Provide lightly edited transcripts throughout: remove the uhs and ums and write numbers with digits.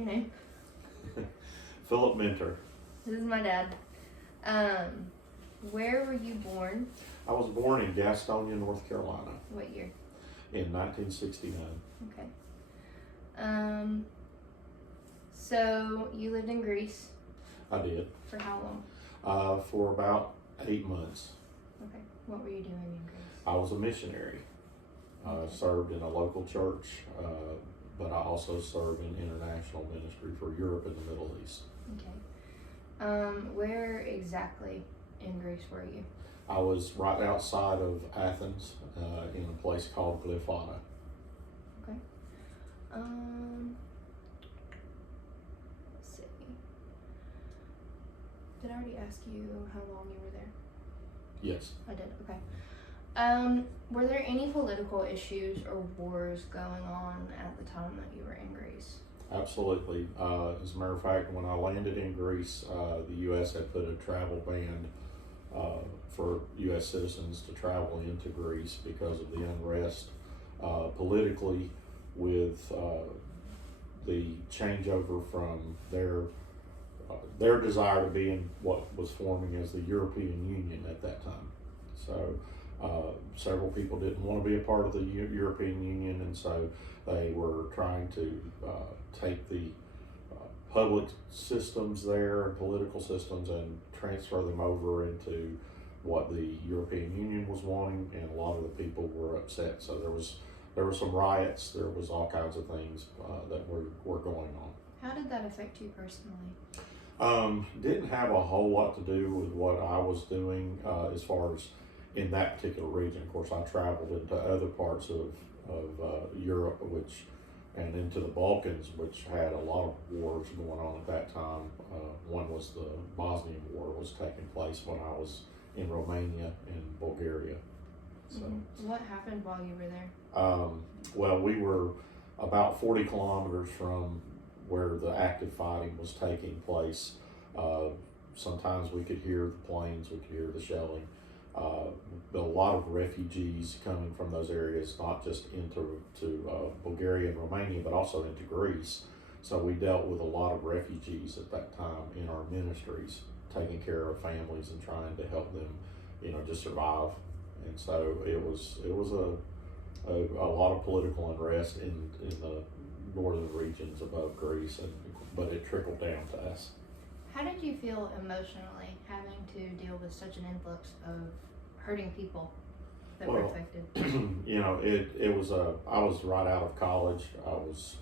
your name. Philip Minter. This is my dad. Where were you born? I was born in Gastonia, North Carolina What year? in 1969. Okay. So you lived in Greece I did. for how long? For about 8 months. Okay. What were you doing in Greece? I was a missionary. I served in a local church, but I also served in international ministry for Europe and the Middle East. Okay. Where exactly in Greece were you? I was right outside of Athens in a place called Glyphada. Okay. Let's see. Did I already ask you how long you were there? Yes. I did. Okay. Were there any political issues or wars going on at the time that you were in Greece? Absolutely. As a matter of fact, when I landed in Greece, the U.S. had put a travel ban for U.S. citizens to travel into Greece because of the unrest politically with the changeover from their desire to be in what was forming as the European Union at that time. So several people didn't want to be a part of the European Union, and so they were trying to take the public systems there and political systems and transfer them over into what the European Union was wanting, and a lot of the people were upset. So there were some riots, there was all kinds of things that were going on. How did that affect you personally? Didn't have a whole lot to do with what I was doing as far as in that particular region. Of course, I traveled into other parts of Europe, and into the Balkans, which had a lot of wars going on at that time. One was the Bosnian War was taking place when I was in Romania and Bulgaria. So, what happened while you were there? well, we were about 40 kilometers from where the active fighting was taking place. Sometimes we could hear the planes, we could hear the shelling. A lot of refugees coming from those areas, not just into Bulgaria and Romania, but also into Greece. So we dealt with a lot of refugees at that time in our ministries, taking care of families and trying to help them, just survive. And so it was a lot of political unrest in the northern regions above Greece, but it trickled down to us. How did you feel emotionally having to deal with such an influx of hurting people that were affected? It was I was right out of college. I was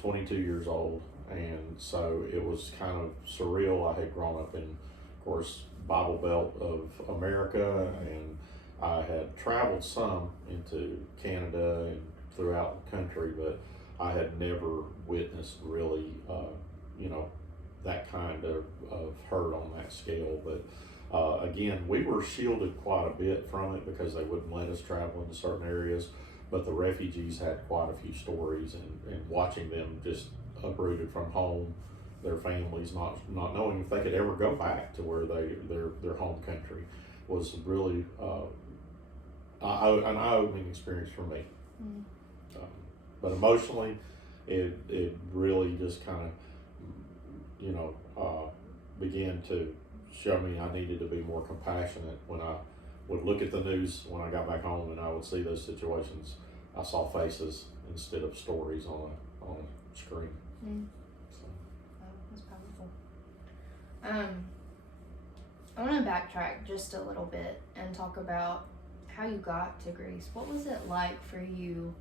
22 years old, and so it was kind of surreal. I had grown up in, of course, Bible Belt of America, and I had traveled some into Canada and throughout the country, but I had never witnessed really, that kind of hurt on that scale. But again, we were shielded quite a bit from it because they wouldn't let us travel into certain areas. But the refugees had quite a few stories, and watching them just uprooted from home, their families, not knowing if they could ever go back to where their home country, was really an eye-opening experience for me. But emotionally, it really just kind of, began to show me I needed to be more compassionate. When I would look at the news when I got back home and I would see those situations, I saw faces instead of stories on a screen. So. Oh, that's powerful. I want to backtrack just a little bit and talk about how you got to Greece. What was it like for you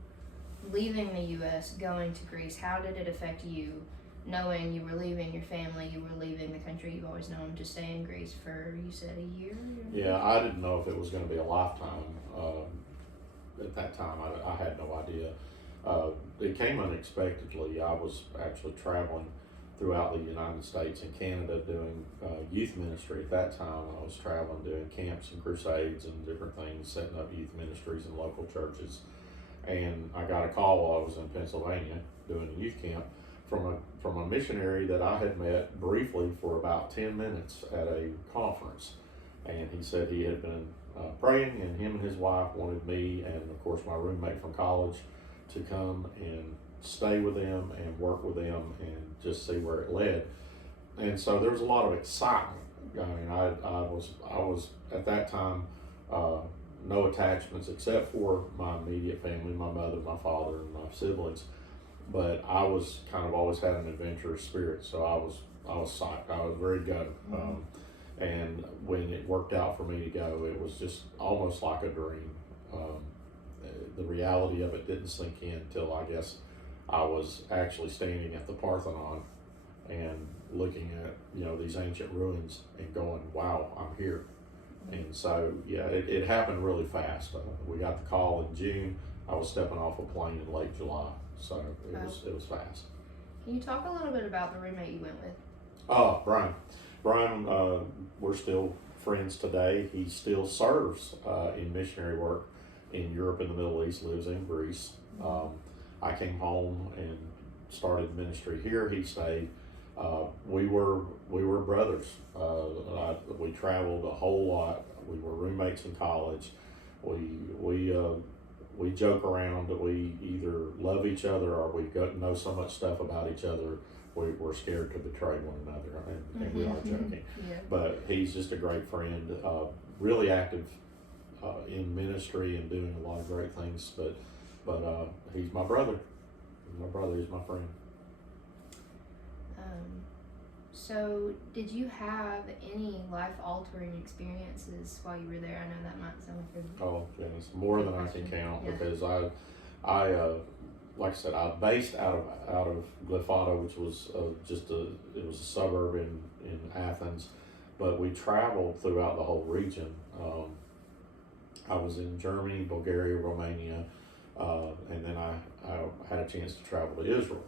leaving the U.S., going to Greece? How did it affect you, knowing you were leaving your family, you were leaving the country you've always known, to stay in Greece for, you said, a year? Yeah, I didn't know if it was going to be a lifetime. At that time, I had no idea. It came unexpectedly. I was actually traveling throughout the United States and Canada doing youth ministry. At that time, I was traveling, doing camps and crusades and different things, setting up youth ministries in local churches. And I got a call while I was in Pennsylvania doing a youth camp from a missionary that I had met briefly for about 10 minutes at a conference. And he said he had been praying, and him and his wife wanted me and, of course, my roommate from college to come and stay with them and work with them and just see where it led. And so there was a lot of excitement. I mean, I was at that time no attachments except for my immediate family, my mother, my father, and my siblings. But I was kind of always had an adventurous spirit, so I was psyched. I was ready to go. And when it worked out for me to go, it was just almost like a dream. The reality of it didn't sink in until I guess I was actually standing at the Parthenon and looking at these ancient ruins and going, "Wow, I'm here." And so yeah, it happened really fast. We got the call in June. I was stepping off a plane in late July, so it was fast. Can you talk a little bit about the roommate you went with? Brian. Brian, we're still friends today. He still serves in missionary work in Europe and the Middle East, lives in Greece. I came home and started ministry here. He stayed. We were brothers. We traveled a whole lot. We were roommates in college. We joke around that we either love each other or we know so much stuff about each other we're scared to betray one another, and we are joking. Yeah. But he's just a great friend, really active in ministry and doing a lot of great things. But he's my brother. He's my friend. So did you have any life-altering experiences while you were there? I know that might sound like Oh goodness, more than I can count. Yeah. Because I like I said, I based out of Glyfada, which was it was a suburb in Athens, but we traveled throughout the whole region. I was in Germany, Bulgaria, Romania, and then I had a chance to travel to Israel.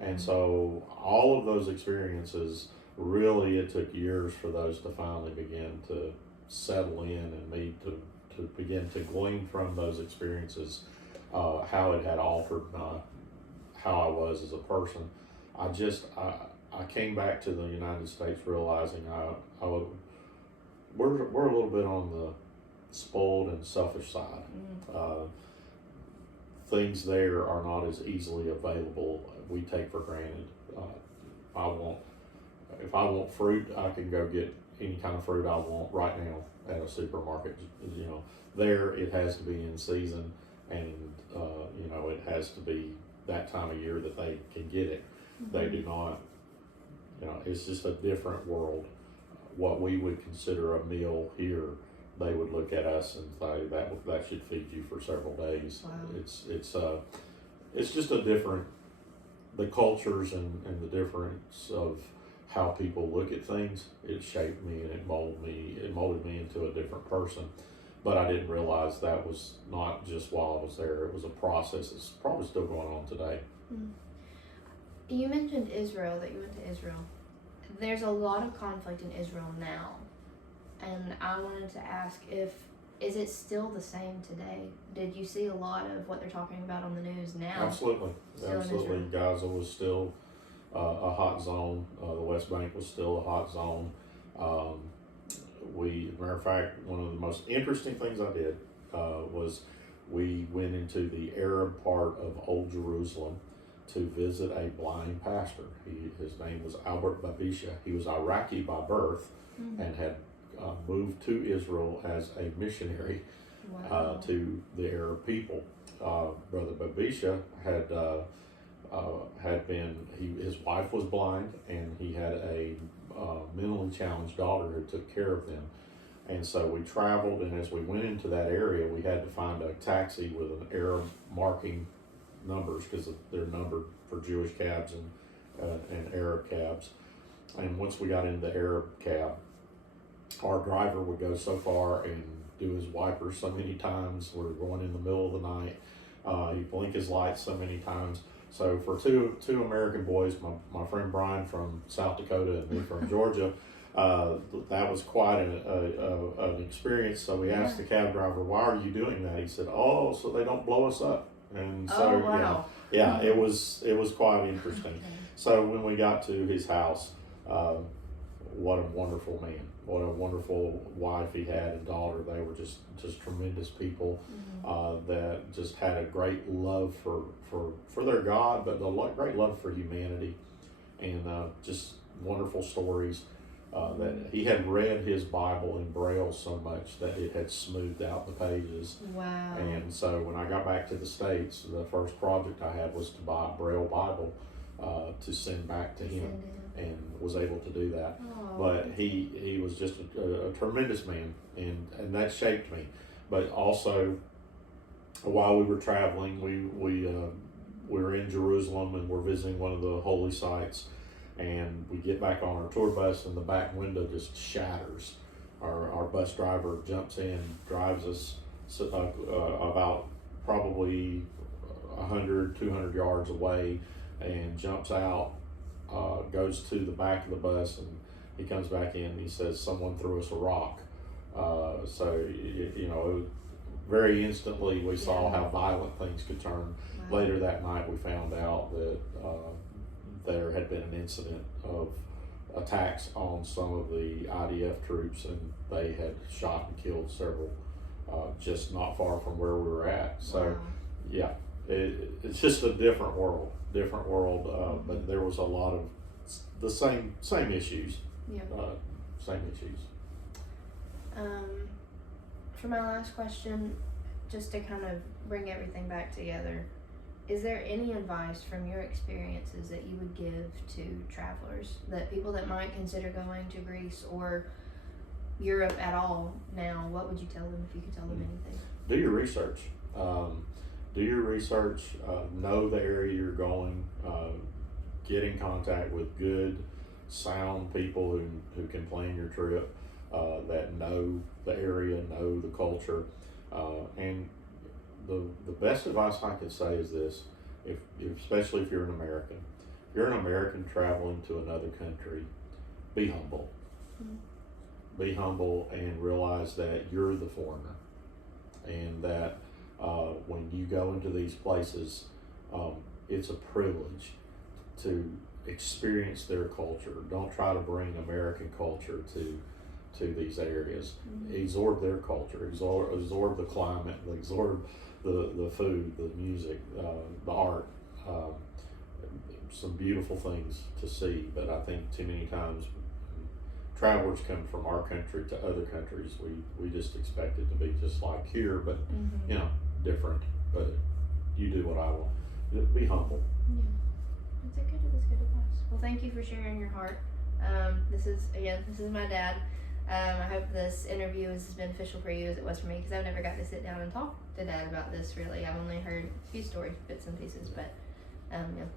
And so all of those experiences, really it took years for those to finally begin to settle in and me to begin to glean from those experiences how it had altered how I was as a person. I came back to the United States realizing we're a little bit on the spoiled and selfish side. Things there are not as easily available. We take for granted. If I want fruit, I can go get any kind of fruit I want right now at a supermarket. There it has to be in season, and it has to be that time of year that they can get it. They do not. It's just a different world. What we would consider a meal here, they would look at us and say that should feed you for several days. Wow. It's just a different, the cultures and the difference of how people look at things. It shaped me and it molded me into a different person. But I didn't realize that was not just while I was there. It was a process that's probably still going on today. You mentioned Israel, that you went to Israel. There's a lot of conflict in Israel now. And I wanted to ask is it still the same today? Did you see a lot of what they're talking about on the news now? Absolutely. Gaza was still a hot zone. The West Bank was still a hot zone. Matter of fact, one of the most interesting things I did was we went into the Arab part of Old Jerusalem to visit a blind pastor. His name was Albert Babisha. He was Iraqi by birth and had moved to Israel as a missionary. Wow. To the Arab people. Brother Babisha had been, his wife was blind, and he had a mentally challenged daughter who took care of them. And so we traveled, and as we went into that area, we had to find a taxi with an Arab marking numbers, because they're numbered for Jewish cabs and Arab cabs. And once we got into the Arab cab, our driver would go so far and do his wipers so many times. We're going in the middle of the night. He'd blink his lights so many times. So for two American boys, my friend Brian from South Dakota and me from Georgia, that was quite an experience. So we asked the cab driver, "Why are you doing that?" He said, "Oh, so they don't blow us up." And so wow. it was quite interesting. So when we got to his house, what a wonderful man, what a wonderful wife he had and daughter. They were just tremendous people that just had a great love for their God, but great love for humanity, and just wonderful stories. That he had read his Bible in Braille so much that it had smoothed out the pages. Wow. And so when I got back to the States, the first project I had was to buy a Braille Bible to send back to him, and was able to do that. Oh, but he was just a tremendous man, and that shaped me. But also, while we were traveling, we were in Jerusalem and we're visiting one of the holy sites. And we get back on our tour bus, and the back window just shatters. Our bus driver jumps in, drives us about probably 100, 200 yards away, and jumps out, goes to the back of the bus, and he comes back in and he says, someone threw us a rock. So, very instantly we saw how violent things could turn. Wow. Later that night we found out that there had been an incident of attacks on some of the IDF troops, and they had shot and killed several just not far from where we were at. So, wow. Yeah, it's just a different world, but there was a lot of the same issues. Yeah. Same issues. For my last question, just to kind of bring everything back together, is there any advice from your experiences that you would give to travelers, that people that might consider going to Greece or Europe at all now? What would you tell them if you could tell them anything? Do your research. Know the area you're going. Get in contact with good, sound people who can plan your trip, that know the area, know the culture, and the best advice I could say is this: especially if you're an American, traveling to another country, be humble. Mm-hmm. Be humble and realize that you're the foreigner, and that when you go into these places, it's a privilege to experience their culture. Don't try to bring American culture to these areas. Mm-hmm. Absorb their culture, absorb the climate, absorb the food, the music, the art. Some beautiful things to see, but I think too many times travelers come from our country to other countries, we just expect it to be just like here, but different. But you do what I want. Be humble. Yeah, that's good advice. Well, thank you for sharing your heart. This is my dad. I hope this interview is as beneficial for you as it was for me, because I've never got to sit down and talk to Dad about this, really. I've only heard a few stories, bits and pieces, but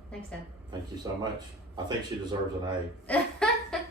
thanks, Dad. Thank you so much. I think she deserves an A.